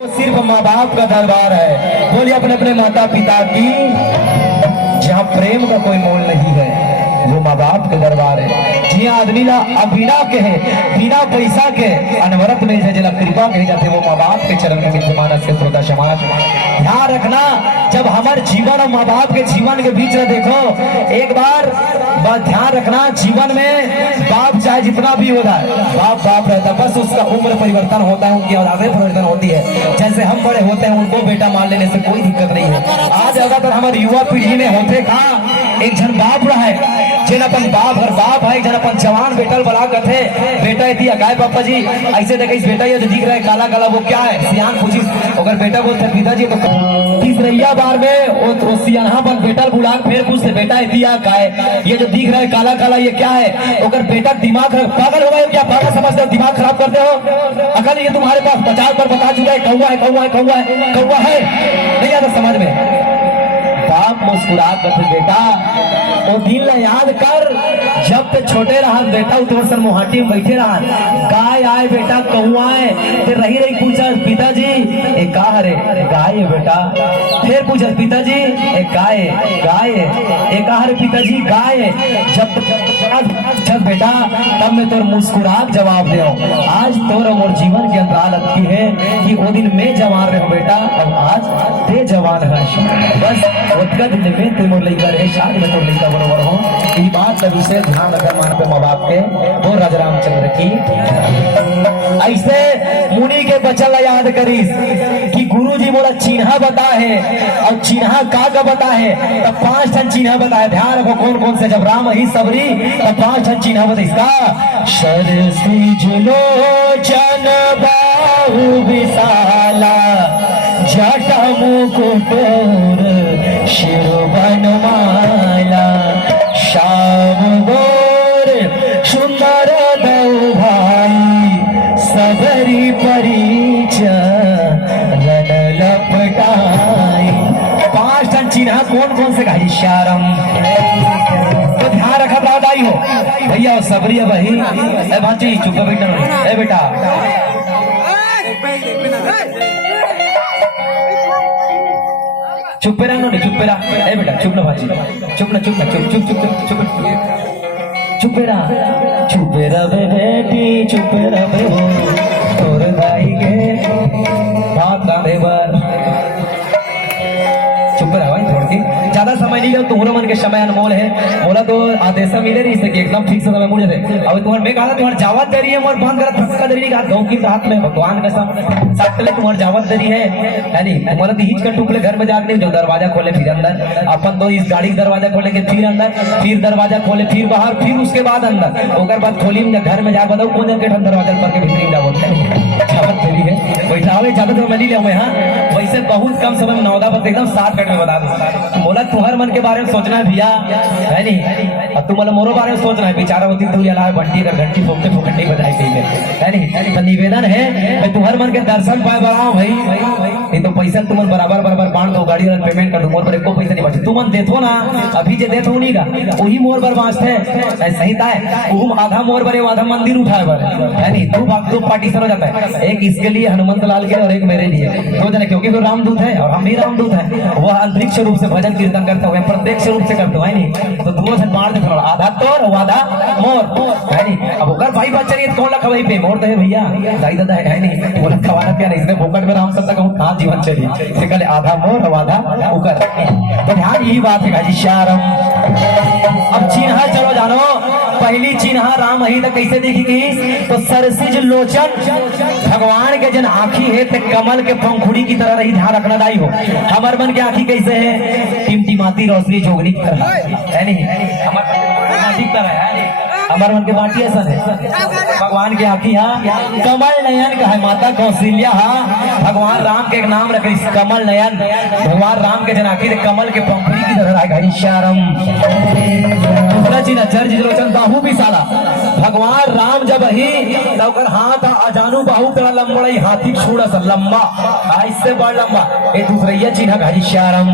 वो सिर्फ माँ बाप का दरबार है। बोलिए अपने अपने माता पिता की, जहाँ प्रेम का कोई मोल नहीं है वो माँ बाप के दरबार है। जिया आदमी ला बिना कहे बिना पैसा के अनवरत मिल जाए, जिला कृपा कहे जाते वो माँ बाप के चरण में मिलते। मानस के श्रोता समाज ध्यान रखना, जब हमारे जीवन और माँ बाप के जीवन के बीच में देखो, एक बार बात ध्यान रखना, जीवन में बाप चाहे जितना भी हो जाए, बाप बाप रहता, बस उसका उम्र परिवर्तन होता है, उनकी औलादें परिवर्तन होती है। जैसे हम बड़े होते हैं उनको बेटा मान लेने से कोई दिक्कत नहीं है। आज ज्यादातर हमारी युवा पीढ़ी में होते कहा, एक जन बाप रहा है जिन अपन बाप घर बाप है, जन अपन जवान बेटल बड़ा कथे बेटा दिया गाय पापा जी ऐसे देखे इस बेटा ये जो दिख रहा है काला काला वो क्या है, सियान पूछी, अगर बेटा बोलते पिताजी तो तीसरैया बार में वो सियाना बन बेटल बुला फिर पूछते बेटा दिया गाय ये जो दिख रहा है काला काला ये क्या है, अगर बेटा दिमाग पागल हो गए क्या, पागल समझते हो, दिमाग खराब करते हो, अकल ये तुम्हारे पास 50 पर बता चुका है कौवा है कौवा है कौवा है कौवा है, नहीं आता समझ में। बाप मुस्कुरा कर बेटा वो दिन ला याद कर, जब ते छोटे रहा बेटा उतवर सर मुहाटी में बैठे रहा, गाय आए बेटा कौआ है, फिर रही रही पूछा पिताजी एक का रे गाय है बेटा, फिर पूछा पिताजी एक गाय गाय एक का रे पिताजी गाय है, जब बेटा तब मैं तोर मुस्कुरात जवाब दे। आज तोर मोर जीवन के अंतराल अति है कि वो दिन मैं जवान रहो बेटा, अब आज ते जवान है, बस उतका दिन में ते मोर लइका रहे शादी में तोर लइका बरोबर हो। ये बात का विषय ध्यान रखकर मान पे माँ बाप के वो राजा रामचंद्र की ऐसे मुनि के बचल याद करीस कि गुरु जी बोला चिन्हा बता है, और चिन्हा का बता है, तब 5 ठन चिन्हा बताए। ध्यान रखो कौन कौन से, जब राम ही सबरी तब 5 ठन चिन्हा बता। इसका सरसिज लोचन बाहु विशाला जटा मुकुट शिर बनमाला श्याम गोर सुंदर दौ भाई सबरी परिचय लपटाई। 5 ठन चिन्ह कौन कौन से कहा श्यारम, तो ध्यान रखा दादाई हो भैया सबरी बही ए भाजी चुप बेटा ए बेटा चुप रहना नहीं, चुप रहा ए बेटा, चुप ना भाजी, चुप ना चुप ना चुप चुप चुप चुप चुप चुप रहा बेटी चुप रहे हो तोर भाई के बात का देवर, चुप रहा भाई थोड़ी ज्यादा समय नहीं लो, तुम्हारे मन के समय अनमोल है। बोला तो आदेश मिले नहीं सके एकदम ठीक से समय मुझे दे। अब तुम्हारे मैं कहा तुम्हारी जावत दे रही है, मोर बंद करा थक्का दे रही है, गाँव की रात में भगवान का सब तुम्हारी जावत दे रही है नहीं, तुम्हारा तो हिच का टुकले घर में जाके जो दरवाजा खोले फिर अंदर, अपन तो इस गाड़ी का दरवाजा खोले के फिर अंदर, फिर दरवाजा खोले फिर बाहर, फिर उसके बाद अंदर, ओकर बाद खोली घर में जा बताओ कौन के दरवाजा पर के भीतर जा बोलते हैं जावत दे रही है वैसा हो ज्यादा तो मैं नहीं लिया हाँ, वैसे बहुत कम समय में 9 बजे एकदम 7 मिनट में बता दूं। बोला तुम्हारे मन के बारे में सोचना है भैया है नहीं, अब तुम्हारे मोरो बारे में सोचना है, बेचारा होती तू अलावा बंटी कर घंटी फूकते फूकते नहीं बजाई है नहीं, तो निवेदन है तुम्हारे मन के दर्शन पाए बढ़ाओ भाई, नहीं तो पैसा तुम बराबर बराबर बांध दो, गाड़ी वाला पेमेंट कर दो, मोर पर एको पैसा नहीं बचे, तुम देथो ना अभी जे देथो नहीं का वही मोर पर बांचते है सही है, वो आधा मोर पर आधा मंदिर उठाए बर है नहीं, दो पार्टीशन हो जाता है, एक इसके लिए हनुमंत लाल के और एक मेरे लिए, 2 जने, क्योंकि वो रामदूत है और हम भी रामदूत है, वो अंतरिक्ष रूप से भजन कीर्तन करते हुए प्रत्यक्ष रूप से करते है नहीं, तो दोनों से बाढ़ दे थोड़ा, आधा तोर आधा मोर है नहीं। अब अगर भाई बच्चा नहीं कौन लखा भाई पे मोर तो है भैया दाई दादा है नहीं, बोला खवाना क्या नहीं, इसने फोकट में राम सत्ता कहूँ कहाँ जीवन चलिए से कल आधा मोर और आधा उकर, तो ध्यान यही बात है भाई श्यारम। अब चिन्हा चलो जानो, पहली चिन्हा राम ही तो कैसे देखी तो सरसिज लोचन, भगवान के जन आँखी है तो कमल के पंखुड़ी की तरह रही, ध्यान रखना दाई हो। हमार मन के आँखी कैसे है टिमटिमाती रोशनी जोगनी की तरह है नहीं, हमारे मन के बाटी ऐसा है, भगवान की आँखी हाँ कमल नयन का है, माता कौशल्या हाँ भगवान राम के एक नाम रखे कमल नयन, भगवान राम के जन आँखी कमल के पंखुड़ी की तरह है श्यारम। दूसरा चिन्ह जर्ज लोचन बाहु भी साला, भगवान राम जब ही तब हाथ अजानू बाहु तेरा लंबा हाथी छूड़ा सा लंबा इससे बड़ लंबा, ये दूसरा चिन्ह घाजी श्यारम।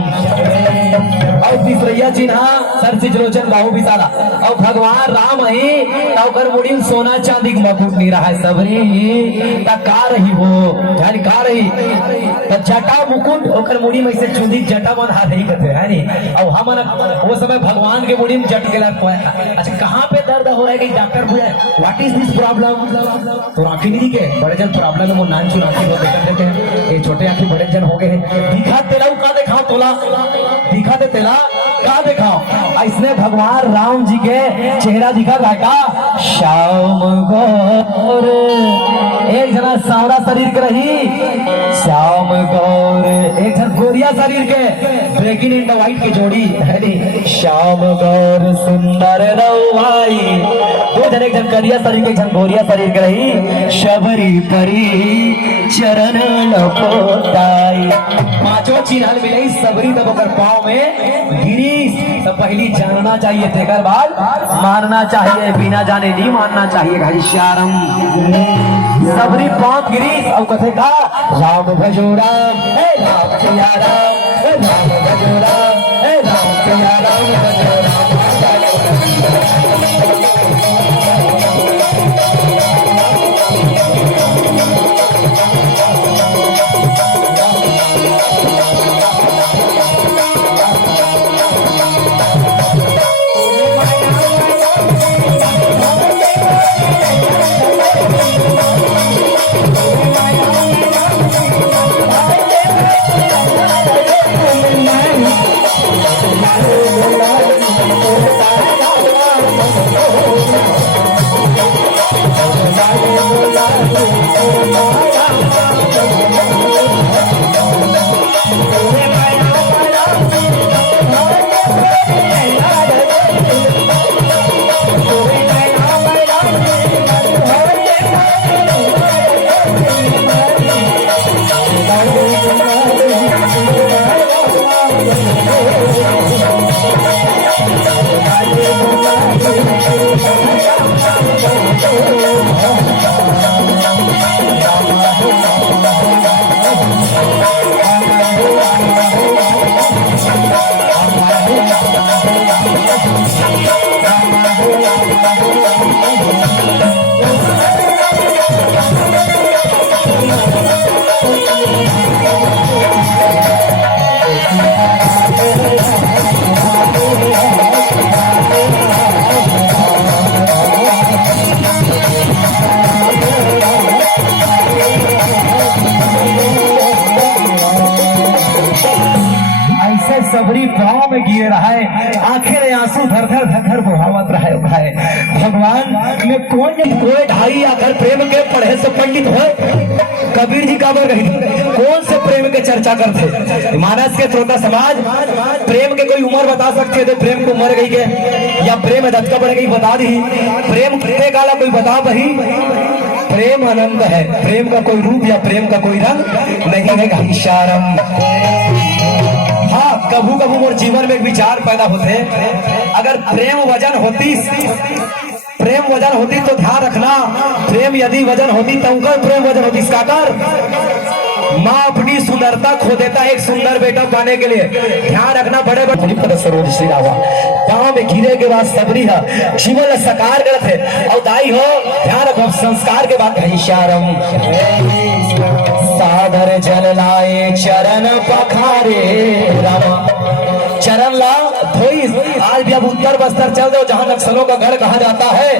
और तीसरा चिन्ह सर से लोचन बाहु भी साला, और भगवान राम ही तौकर मुड़ी में सोना चांदी के मुकुट नहीं रहा है सबरी का रही हो यानी का रही तो जटा मुकुट ओकर मुड़ी में से चुंदी जटा बंधा रही कहते है नी और हमन वो समय भगवान के मुड़ी में जट गेला। अच्छा कहाँ पे दर्द हो रहा है कि डॉक्टर पूछे व्हाट इज दिस प्रॉब्लम तो आंखी नहीं के बड़े जन प्रॉब्लम है वो नान चुन आंखी हो देखे ये छोटे आंखी बड़े जन हो गए दिखा तेला का देखा तोला दिखा दे तेला का दिखाओ इसने भगवान राम जी के चेहरा दिखा का श्याम गौर एक जना सांवरा शरीर के रही श्याम गौर एक जन गोरिया शरीर के ब्रेकिंग इन द वाइट की जोड़ी है श्याम गौर सुंदर रवाई दो जन एक जन करिया शरीर के एक जन गोरिया शरीर के रही शबरी परी चरण लपोटाई पांचों चिन्ह मिले सबरी तब ओकर पाँव में गिरी तो पहली जानना चाहिए तेकर बाद मानना चाहिए बिना जाने नहीं मानना चाहिए भाई श्यारम सबरी पाँव गिरी और कथे का राम भजो राम हे राम सिया राम हे राम भजो राम हे राम सिया राम भजो राम सबरी पाँव में गिर रहा है आखिर आंसू धर धर धर धर बहावत रहा है भगवान में कोई ढाई आकर प्रेम के पढ़े से पंडित हो कबीर जी का बर गई कौन से प्रेम के चर्चा करते मानस के श्रोता समाज प्रेम के कोई उम्र बता सकते थे प्रेम को उम्र गई के या प्रेम दत्का बढ़ गई बता दी प्रेम काला कोई बता वही प्रेम आनंद है प्रेम का कोई रूप या प्रेम का कोई रंग नहीं है घनश्याम। हाँ कभू कभू मोर जीवन में एक विचार पैदा होते अगर प्रेम वजन होती तो ध्यान रखना प्रेम यदि वजन होती तो उनका प्रेम वजन होती काकर माँ अपनी सुंदरता खो देता एक सुंदर बेटा पाने के लिए ध्यान रखना बड़े बड़े सरोज श्री रावा गाँव में गिरे के बाद सबरी है जीवन सकार गलत है और दाई हो ध्यान रखो संस्कार के बाद घनश्याम सादर जल लाए चरण पखारे रामा चरण ला धोई आज भी अब उत्तर बस्तर चल जाओ जहाँ नक्सलों का घर कहा जाता है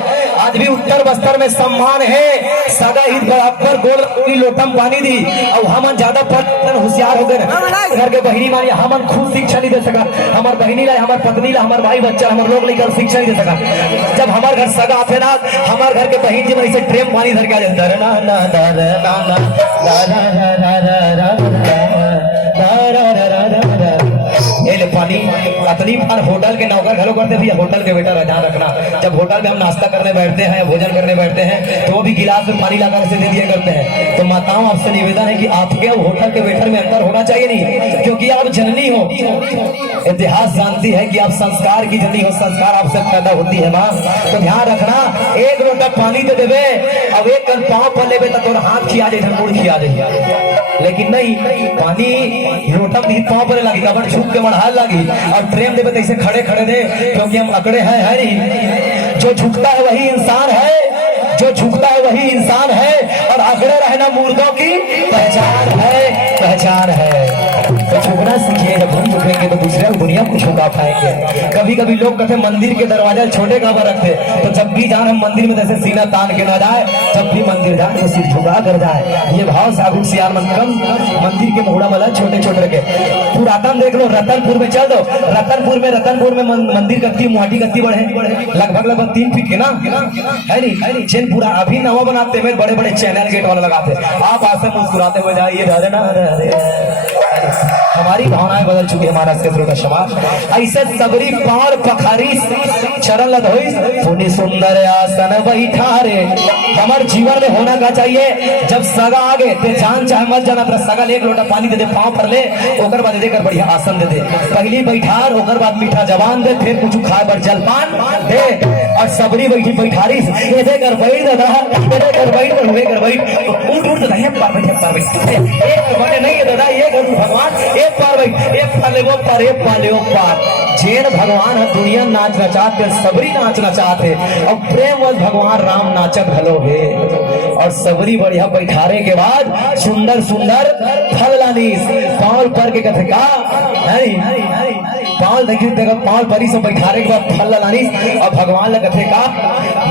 आज भी उत्तर बस्तर में सम्मान है सदा ईद बराबर गोल की लोटम पानी दी और हम ज्यादा पढ़ होशियार हो गए घर के बहिनी मानी हम खुद शिक्षा नहीं दे सका हमार बहिनी ला हमार पत्नी ला हमार भाई बच्चा हमारे लोग लेकर शिक्षा नहीं दे सका जब हमारे घर सगा आते ना हमारे घर के बहन जी में से प्रेम पानी धर के आ जाता है पानी अतनी बार होटल के नौकर घरों करते भी होटल के वेटर ध्यान रखना जब होटल में हम नाश्ता करने बैठते हैं भोजन करने बैठते हैं तो वो भी गिलास में पानी लाकर से दे दिया करते हैं तो माताओं आपसे निवेदन है कि आपके होटल के वेटर में अंतर होना चाहिए नहीं क्योंकि आप जननी हो इतिहास जानती है कि आप संस्कार की जननी हो संस्कार आपसे पैदा होती है माँ तो ध्यान रखना एक लोटा पानी दे देवे अब एक कल पाँव पर लेवे तो हाथ खिया जाए मुड़ खिया जाए लेकिन नहीं पानी लोटा पाँव पर लगी कबर छुप के बढ़ा लगी और प्रेम देवे तैसे खड़े खड़े दे क्योंकि हम अकड़े हैं है नहीं जो झुकता है वही इंसान है, जो झुकता है वही इंसान है, और अगड़े रहना मुर्दों की पहचान है, पहचान है। तो झुकना सीखिए, जब हम झुकेंगे तो दूसरे दुनिया को झुका पाएंगे। कभी कभी लोग कहते मंदिर के दरवाजा छोटे कहाँ पर रखते, तो जब भी जान हम मंदिर में जैसे सीना तान के ना जाए, जब भी मंदिर जाए तो सिर झुका कर जाए। ये भाव सागुर सियार मंदिर के मोहड़ा वाला छोटे छोटे के पुरातन देख लो, रतनपुर में चल दो, रतनपुर में मंदिर कत्ती मुहाटी कत्ती बड़े लगभग 3 फीट के ना है नहीं चैन पूरा अभी नवा बनाते हुए बड़े बड़े चैनल गेट वाला लगाते, आप आसे मुस्कुराते हुए जाइए, हमारी भावनाएं बदल चुकी है, हमारा क्षेत्र का समाज। ऐसे सबरी पार पखारी चरण लधोई सुनी सुंदर आसन बैठा रे। हमारे जीवन में होना क्या चाहिए, जब सगा आगे ते जान चाहे मत जाना, पर सगा एक लोटा पानी दे दे, पाँव पर ले, ओकर बाद देकर बढ़िया आसन दे दे, पहली बैठार, ओकर बाद मीठा जवान दे, फिर कुछ खाए पर जलपान दे, और सबरी बैठी बैठारी ये कर बैठ दादा, कर बैठ उठ दादा, एक पार बैठ नहीं है दादा, ये कर भगवान, एक पार बैठ, एक पार ले वो पार, एक पार ले वो पार। जैन भगवान है दुनिया नाचना चाहते, सबरी नाचना चाहते, और प्रेम वश भगवान राम नाचत भलो है। और सबरी बढ़िया बैठारे के बाद सुंदर सुंदर फल लानीस, पाँव पर के कथे का पाल देखिए, पाल परी से बैठारे के बाद फल लानीस, और भगवान लग कथे का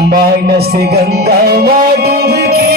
माइनस गंगा डूबकी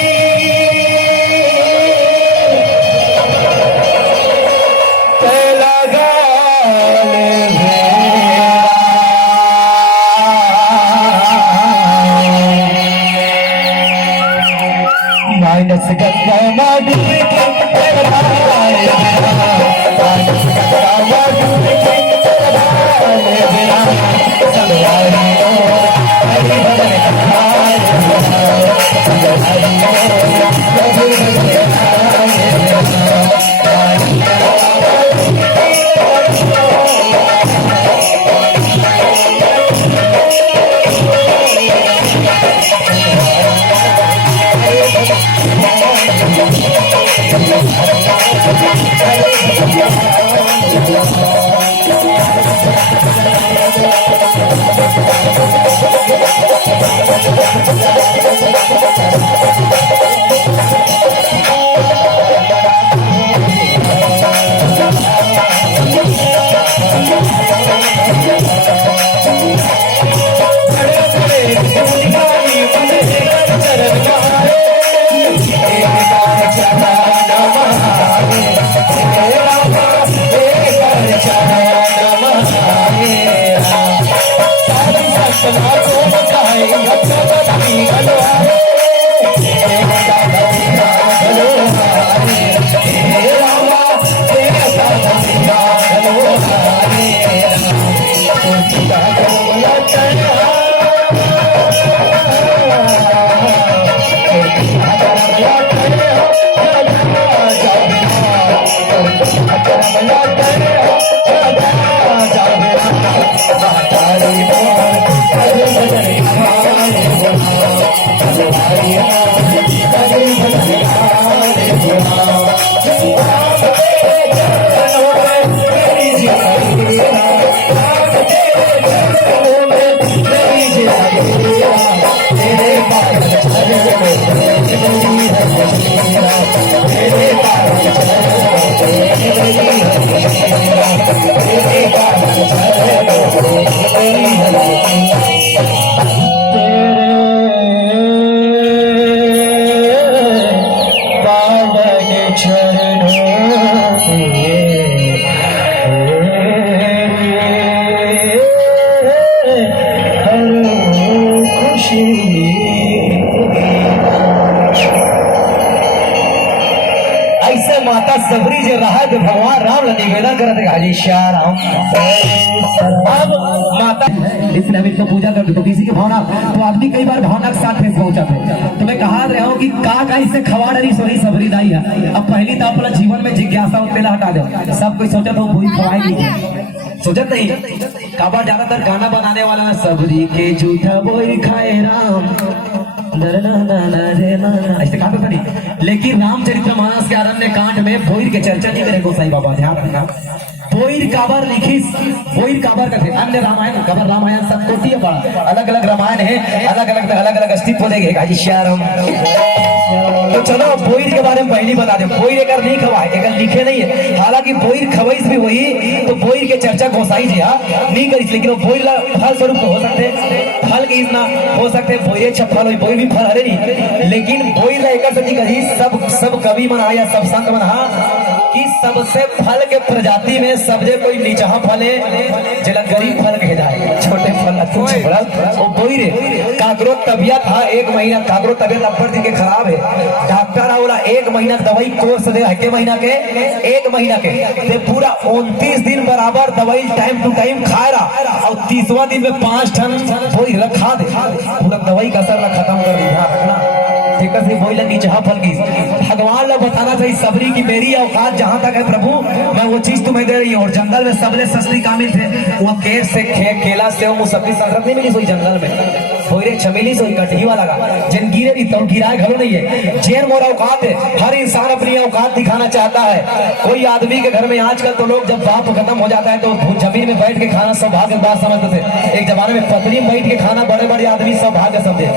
सबरी जो रहा जो भगवान राम ने निवेदन करते हाजी श्याम अब माता इसलिए हम इनको पूजा करते तो किसी की भावना तो आदमी कई बार भावना के साथ पहुंचा थे। तो मैं कहा रहा हूँ कि का इससे खवा डरी सोही सबरी दाई है। अब पहली तो अपना जीवन में जिज्ञासा उतेला हटा दो। सब कोई सोचा तो भूल खवाई नहीं सोचत नहीं काबा ज्यादातर गाना बनाने वाला है सबरी के झूठा बोई खाए राम ऐसे कहा था नहीं। लेकिन रामचरितमानस के आरण्य कांड में भोईर के चर्चा नहीं करे गोसाई बाबा ध्यान रखना। बोईर काबर लिखी, बोईर काबर का अन्य रामायण काबर रामायण सब कोटी है बड़ा अलग अलग रामायण है, अलग अलग अस्तित्व देंगे गाजी श्यारम। तो चलो बोईर के बारे में पहली बता दे। बोईर एक नहीं खवाए, एक लिखे नहीं है, हालांकि बोईर खवाइस भी वही, तो बोईर के चर्चा गोसाई जी नहीं करी, लेकिन वो बोईर फल स्वरूप तो हो सकते, फल के इतना हो सकते, बोईरे छफल बोई भी फल हरे नहीं, लेकिन बोईर एक नहीं करी। सब कवि मना या सब संत मना कि सबसे फल के प्रजाति में सबसे कोई नीचा फल है जला गरीब फल कहे जाए, छोटे फल अच्छे फल। वो बोईरे काकरो तबियत था 1 महीना, काकरो तबियत अपर दिन के खराब है, डॉक्टर आवला 1 महीना दवाई कोर्स दे, के महीना के 1 महीना के ते पूरा 29 दिन बराबर दवाई टाइम टू टाइम खाए रहा, और 30वां दिन में 5 टन बोई रखा दे, पूरा दवाई का असर खत्म कर दिया। बोला नीचा फल की भगवान लोग बताना चाहिए सबरी की मेरी औकात जहां तक है प्रभु, मैं वो चीज तुम्हें दे रही हूँ। और जंगल में सबले सस्ती कामिल थे, वो केर से केला से मुसब्बी संगत नहीं मिली सोई जंगल में, थोड़े चमेली सोई कटही वाला जिन गिरे भी तो गिराए घर नहीं है। जेन मोर औकात है, हर इंसान अपनी औकात दिखाना चाहता है। कोई आदमी के घर में आजकल तो लोग जब बाप खत्म हो जाता है तो जमीन में बैठ के खाना सौभाग्य बात समझते थे। एक जमाने में पत्नी में बैठ के खाना बड़े बड़े आदमी सौभाग्य समझे।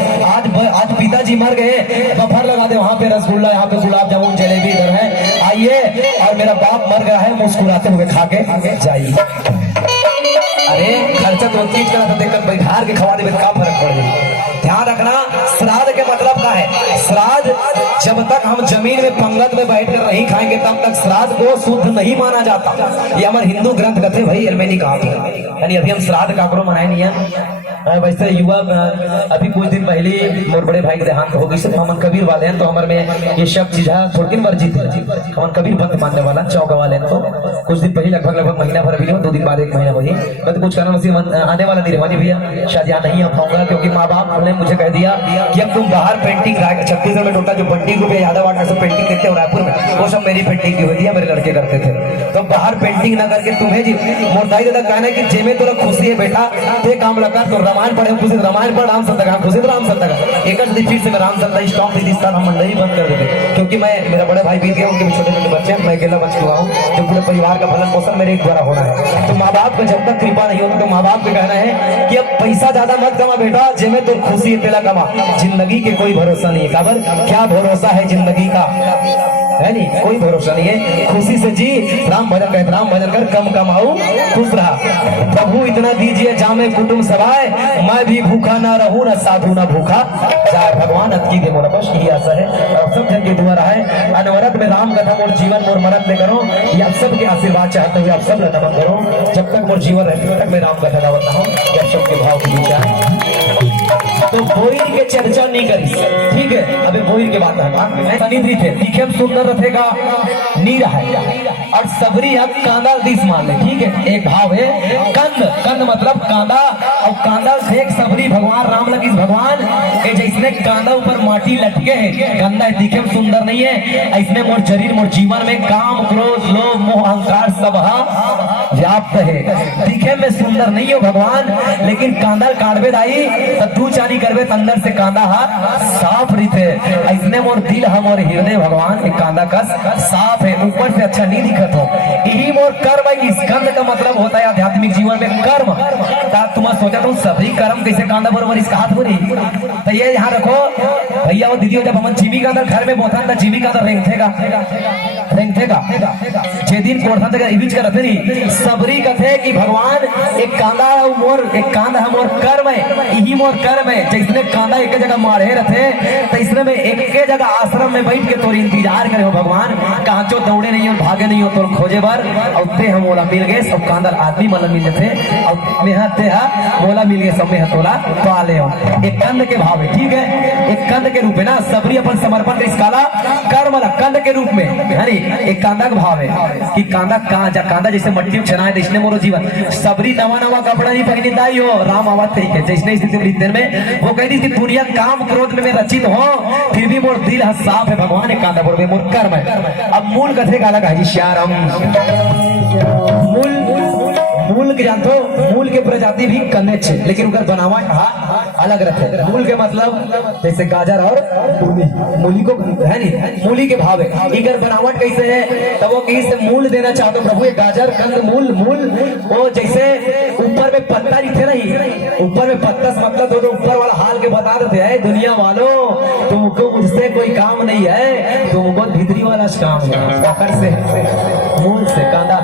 आज पिताजी मर गए, बफर लगा दे, वहां पे रसगुल्ला, यहाँ पे गुलाब जामुन जलेबी इधर है, आइए और मेरा बाप मर गया है, मुस्कुराते हुए खा के जाइए। अरे खर्चा तो चीज का देखकर बैठार के खवा देवे का फर्क पड़ जाए। ध्यान रखना, श्राद्ध के मतलब का है, श्राद्ध जब तक हम जमीन में पंगत में बैठकर नहीं खाएंगे तब तक श्राद्ध को शुद्ध नहीं माना जाता। ये हमारे हिंदू ग्रंथ कथे भाई मैंने कहा यानी अभी हम श्राद्ध काकरो मनाए नहीं है। वैसे युवा अभी कुछ दिन पहले मोर बड़े भाई के देहांत हो गई, सिर्फ हमन कबीर वाले हैं तो हमारे में ये सब चीज थोड़ी वर्जित है। हमन कबीर भक्त मानने वाला चौका वाले हैं, तो कुछ दिन पहले लगभग महीना भर भी 2 दिन बाद 1 महीना वही मैं तो कुछ कारण से आने वाला नहीं रही भैया, शायद यहाँ नहीं आ पाऊंगा क्योंकि माँ बाप ने मुझे कह दिया कि अब तुम बाहर पेंटिंग छत्तीसगढ़ में टोटा जो बंटी ग्रुप है यादव आर्ट सब पेंटिंग करते हैं रायपुर में, वो सब मेरी पेंटिंग की होती है, मेरे लड़के करते थे। तो बाहर पेंटिंग ना करके तुम्हें जी मोरदाई दादा कहना है कि जेमे तोरा खुशी है बेटा ते काम लगा तो रामायण पढ़े, खुशी रामायण पढ़, राम संत खुशी तो राम संत का एक फिर से मैं राम संत स्टॉक हिंदुस्तान हम मंडली बंद कर देते क्योंकि मैं मेरा बड़े भाई बीत गए, उनके छोटे छोटे बच्चे हैं, मैं अकेला बच चुका हूँ, तो पूरे परिवार का भरण पोषण मेरे द्वारा होना है। तो माँ बाप को जब तक कृपा नहीं होती तो माँ बाप को कहना है कि अब पैसा ज्यादा मत कमा बेटा, जेमे तो खुशी तेला कमा, जिंदगी के कोई भरोसा नहीं है। काबर क्या भरोसा है जिंदगी का, है नहीं, कोई भरोसा नहीं है। खुशी से जी, राम भजन कहते, राम भजन कर कम कमाऊ खुश रहा, प्रभु इतना दीजिए जामे कुटुंब सभाए, मैं भी भूखा ना रहूं न साधु न भूखा जाए, भगवान अत की दे मोरा बस यही आशा है। और सब जन के दुआ रहा है अनवरत में राम कथा मोर जीवन मोर मरत में करो, ये आप सबके आशीर्वाद चाहते हुए आप सब नमन करो, जब तक मोर जीवन रहते तक मैं राम कथा गावता हूँ, जब सबके भाव की विचार। तो बोईर के चर्चा नहीं करी, ठीक है। अबे बोईर के बात है सनिधि थे, दिखे सुंदर रखेगा नीर है और सबरी हक कांदा दिस मान ले, ठीक है। एक भाव है कंद, कंद मतलब कांदा, और कांदा देख सबरी भगवान राम लगी भगवान के जैसे कांदा ऊपर माटी लटके है, कंदा दिखे सुंदर नहीं है, ऐसने मोर शरीर मोर जीवन में काम क्रोध लोभ मोह अहंकार सब व्याप्त है, दिखे में सुंदर नहीं हो भगवान, लेकिन कांदा काटबे दाई तो तू चारी करबे अंदर से कांदा साफ रीते, ऐसने मोर दिल हम और हृदय भगवान एक कांदा का साफ है, ऊपर से अच्छा नहीं दिखत हो, यही मोर कर्म है। इस कंद का मतलब होता है आध्यात्मिक जीवन में कर्म। तुम सोचा तुम सभी कर्म कैसे कांदा बरोबर इसका हाथ हो नहीं, तो ये यहाँ रखो भैया वो दीदी, जब हम जीवी का अंदर घर में बोता था जीवी का अंदर रेंगथेगा जे दिन कोठा तक बीच का रखे नहीं, सबरी कथे कि भगवान एक कांदा मोर, एक कांदा मोर कर्म है, यही मोर कर्म है। जैसे कांदा एक जगह मारे रहते तो इसमें में एक जगह आश्रम में बैठ के तोर इंतजार करे हो भगवान, कहाँ चो दौड़े नहीं हो भागे नहीं हो तोर खोजे बार, और ते हम मोला मिल गए सब कांदा आदमी मतलब मिल थे, और मेहते मोला मिल गए सब में तोला पाले हो, एक कंद के भाव है, ठीक है। एक कंद के रूप में ना सबरी अपन समर्पण का इसकाला कर्म कंद के रूप में है, एक कांदा का भाव है कि कांदा कांदा जैसे मट्टी में चना है इसने मोरो जीवन, सबरी नवा नवा कपड़ा नहीं पहनी दाई हो, राम आवाज ठीक है जैसे स्थिति में वो कहती थी दुनिया काम क्रोध में रचित हो फिर भी मोर दिल साफ है भगवान एक कांदा बोल मोर कर्म है। अब मूल कथे का अलग है श्यारम, मूल मूल के जानते हो, मूल के प्रजाति भी कन्ने छे, लेकिन उनका बनावट अलग रहते। मूल के मतलब जैसे गाजर और मूली, मूली को है नहीं, मूली के भाव है, इनका बनावट कैसे है, तब वो कहीं से मूल देना चाहते हो प्रभु। ये गाजर कंद मूल, मूल वो जैसे ऊपर में पत्ता नहीं, नहीं ऊपर में पत्ता से मतलब तो ऊपर वाला हाल के बता देते हैं दुनिया वालों, तुमको मुझसे कोई काम नहीं है, तुमको भीतरी वाला काम है, पकड़ से मूल से कांदा।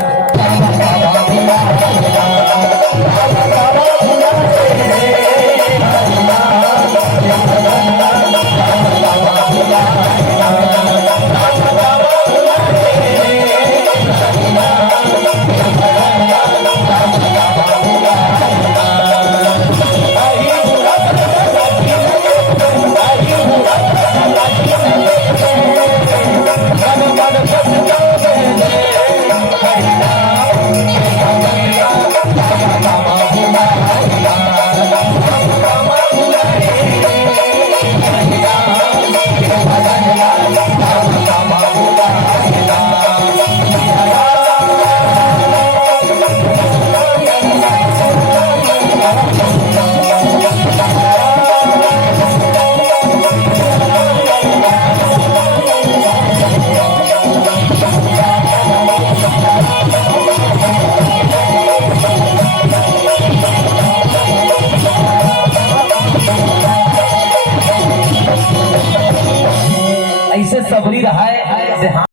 ऐसे सबरी रहा है